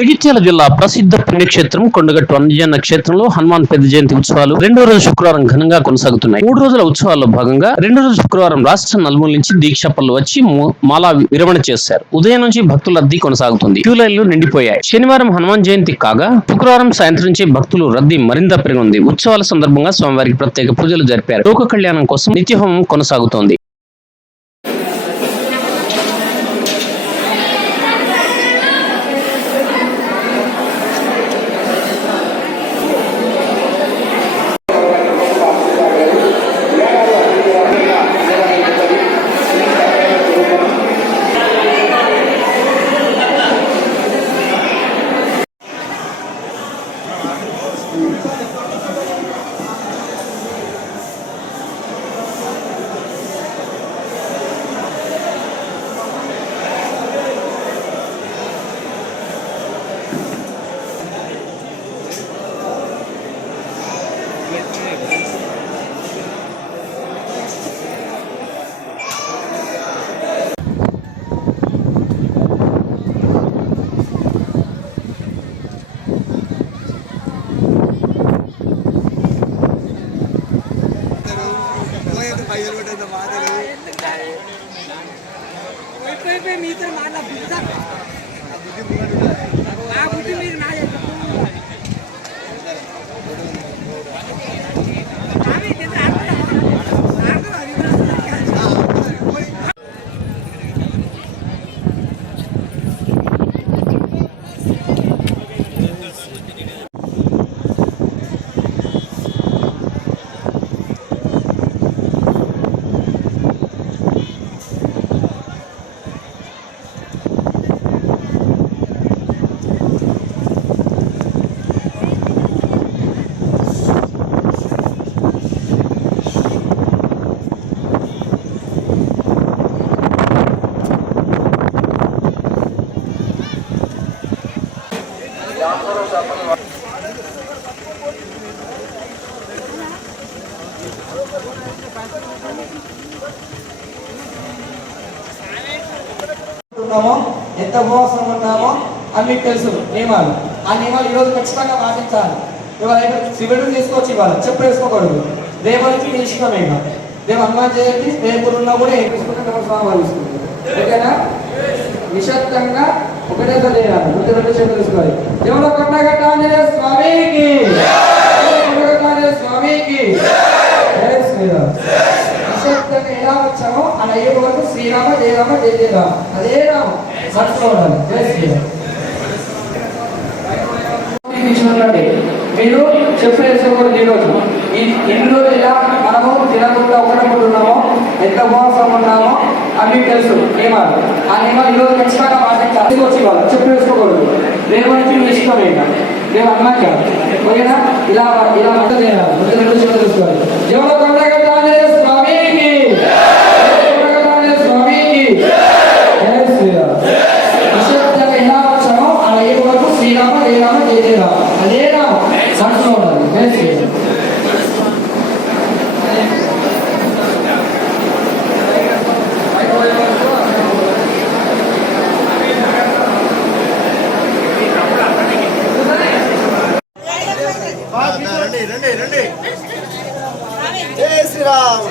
జగిత్యాల జిల్లా ప్రసిద్ధ పుణ్యక్షేత్రం కొండగట్టు అంజన్న క్షేత్రంలో హనుమాన్ పెద్ద జయంతి ఉత్సవాలు రెండో రోజు శుక్రవారం ఘనంగా కొనసాగుతున్నాయి. 3 రోజుల ఉత్సవాల్లో భాగంగా రెండో రోజు శుక్రవారం రాష్ట్ర నలుమూల నుంచి దీక్షపల్లు వచ్చి మాలా విరమణ చేశారు. ఉదయం నుంచి భక్తుల రద్దీ కొనసాగుతుంది. క్యూ లైన్లు నిండిపోయాయి. శనివారం హనుమాన్ జయంతి కాగా శుక్రవారం సాయంత్రం నుంచి భక్తులు రద్దీ మరింత పెరిగింది. ఉత్సవాల సందర్భంగా స్వామివారికి ప్రత్యేక పూజలు జరిపారు. లోక కళ్యాణం కోసం నిత్యహోమం కొనసాగుతోంది. మీతో మీరు నా ఎంత ఉపవాసం ఉన్నామో అని మీకు తెలుసు నియమాలు. ఆ నియమాలు ఈరోజు ఖచ్చితంగా పాటించాలి. ఇవాళ శివుడు తీసుకోవచ్చు, ఇవాళ చెప్పు వేసుకోకూడదు. రేపటి మీ ఇష్టం. రేపు హనుమాన్ జయంతి రేపు ఉన్నా కూడా ఏం తీసుకుంటే స్వామి ఓకేనా? నిశ్శబ్దంగా ఒకటేసారి చేయాలి. ముందు 2 చేతులు తీసుకోవాలి. దేవుడు కొండగట్ట ఆంజనేయ స్వామికి, కొండగట్ట ఆంజనేయ స్వామికి జై శ్రీరామ్. నిశ్శబ్దంగా ఎలా వచ్చామో అలా ఏ వరకు శ్రీరామ జయ రామ జయ జయ రామ అదే రామ మనసుకోవాలి. జై శ్రీరామ్. మీరు చెప్పేసుకోకూడదు. ఈరోజు ఇందులో ఎలా మనము తినకుండా ఒకటమున్నామో ఎంత ఉపవాసం ఉన్నామో అవి తెలుసు నియమాలు. ఆ నియమాలు ఈరోజు ఖచ్చితంగా పాటించాలి. వచ్చి వాళ్ళు చెప్పేసుకోకూడదు. రేపటి మీ ఇష్టం. రేపు అన్నాక ఓకేనా? ఇలా ఇలా మొత్తం చేయాలి. ముందు 2 చేతులు తీసుకోవాలి. ఎవరో కొండగట్ట ఆంజనేయ స్వామికి, కొండగట్ట ఆంజనేయ స్వామికి జై శ్రీరామ్. నిశ్శబ్దంగా ఎలా వచ్చామో అలా ఏ వరకు శ్రీరామ జయ రామ జయ జయ రామ అదే రామ మనసులో ఉండాలి. జై శ్రీరామ్. జై శ్రీరామ్.